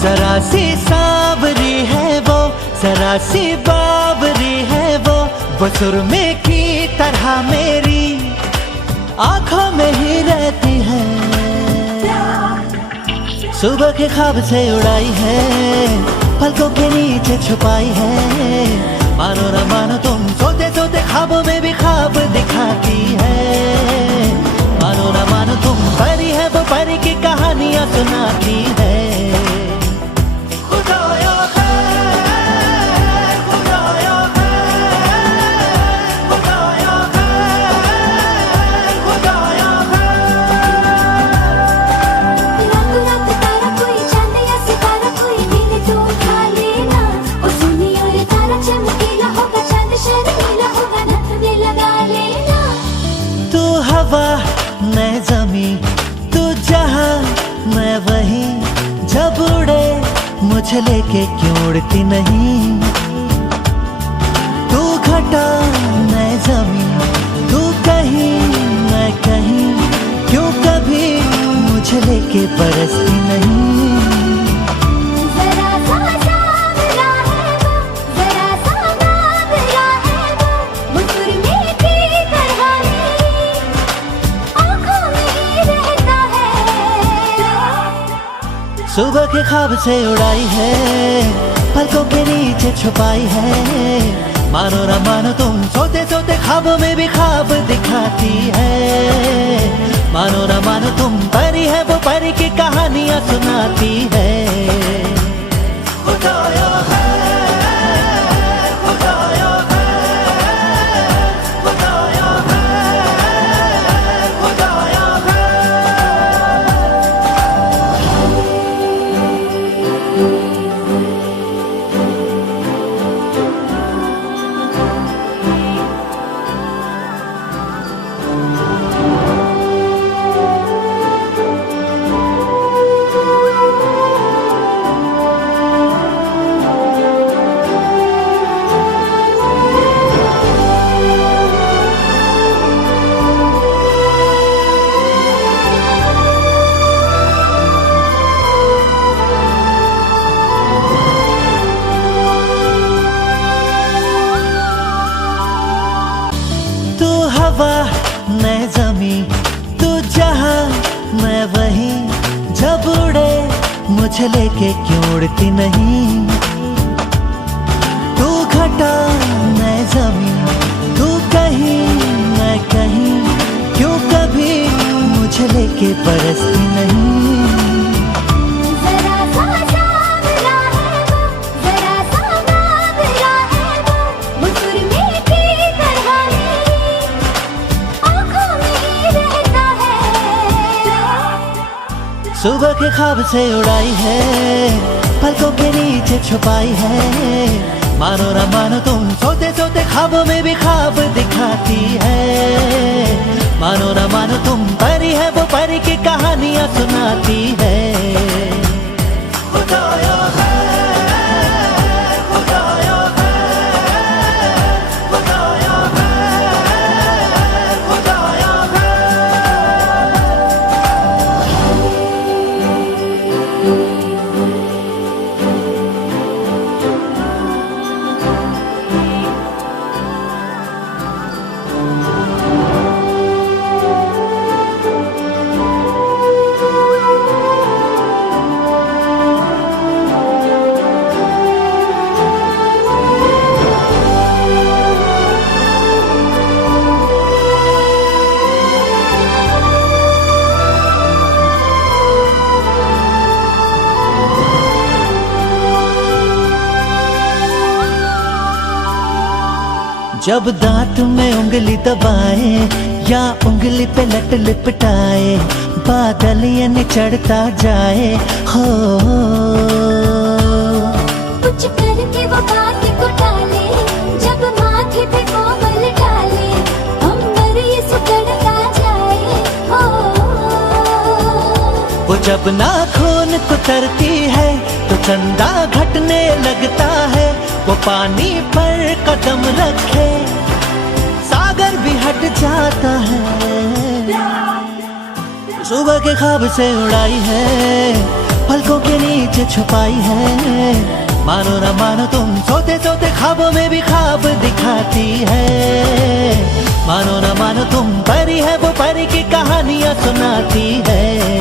जरा सी सांवरी है वो, जरा सी बावरी है वो सुरमे की तरह मेरी आंखों में ही रहती है। सुबह के ख्वाब से उड़ाई है, पलकों के नीचे छुपाई है। मानो न मानो तुम सोते सोते ख्वाबों में भी ख्वाब दिखाती है। मानो न मानो तुम परी है वो परी की कहानियां सुनाती है। मैं ज़मीं तू जहां मैं वहीं, जब उड़े मुझे लेके क्यों उड़ती नहीं। तू घटा मैं ज़मीं तू कहीं मैं कहीं, क्यों कभी मुझे लेके बरसती नहीं। सुबह के ख्वाब से उड़ाई है, पलकों के नीचे छुपाई है। मानो न मानो तुम सोते सोते ख्वाबों में भी ख्वाब दिखाती है। मानो न मानो तुम परी है वो परी की कहानियां सुनाती है। खुदाया है, खुदाया है, खुदाया है, खुदाया है। मैं ज़मीं तू जहां मैं वहीं, जब उड़े मुझे लेके क्यों उड़ती नहीं। तू घटा मैं ज़मीं तू कहीं मैं कहीं, क्यों कभी मुझे लेके बरसती नहीं। सुबह के ख्वाब से उड़ाई है, पलकों के नीचे छुपाई है। मानो न मानो तुम सोते सोते ख्वाबों में भी ख्वाब दिखाती है। मानो न मानो तुम परी है वो परी की कहानियां सुनाती है। खुदाया है, खुदाया है, खुदाया है, खुदाया है। जब दांत में उंगली दबाए या उंगली पे लट लिपटाए, बादल ये चढ़ता जाए हो। कुछ करके वो बात को टाले, जब माथे पे कोमल डाले, अंबर ये सुकड़ता जाए हो। वो जब नाखून कुतरती है तो चंदा घटने लगता है। वो पानी पर कदम रखे सागर भी हट जाता है। सुबह के ख्वाब से उड़ाई है, पलकों के नीचे छुपाई है। मानो ना मानो तुम सोते सोते ख्वाबों में भी ख्वाब दिखाती है। मानो ना मानो तुम परी है वो परी की कहानियां सुनाती है।